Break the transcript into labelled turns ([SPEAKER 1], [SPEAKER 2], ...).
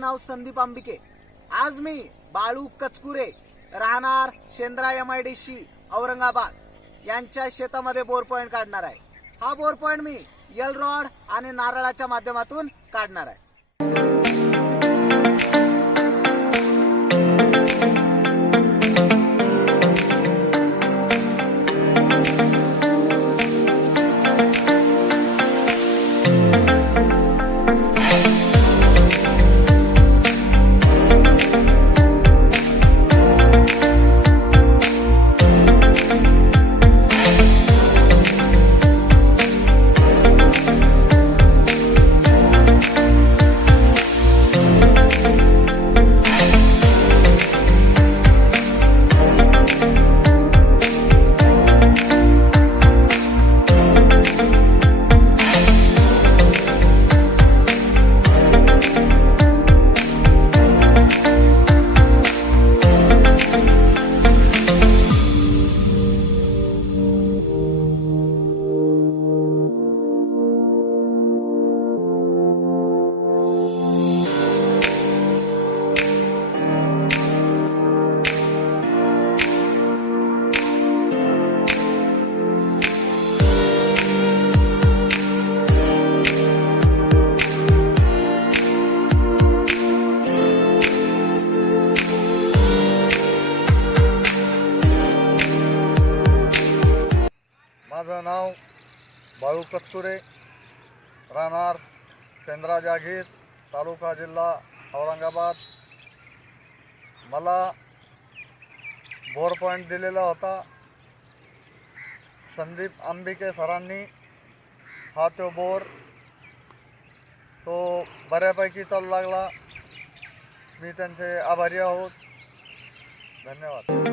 [SPEAKER 1] माझं नाव संदीप आंबिके आज मी बाळू कचकुरे राहणार Shendra M I D C Aurangabad. यांच्या शेतामध्ये बोर पॉईंट काढणार आहे. हा बोर पॉईंट मी यल रॉड आणि नारळाच्या माध्यमातून काढणार आहे.
[SPEAKER 2] माझं नाव, बाळू कचकुरे राहणार सेंद्रा जागीर, तालुका जिल्हा औरंगाबाद. मला बोर पॉईंट दिलेला होता. संदीप आंबिके सरांनी हा तो बोर तो बऱ्यापैकी चालू लागला. मी त्यांचे आभारी आहोत. धन्यवाद.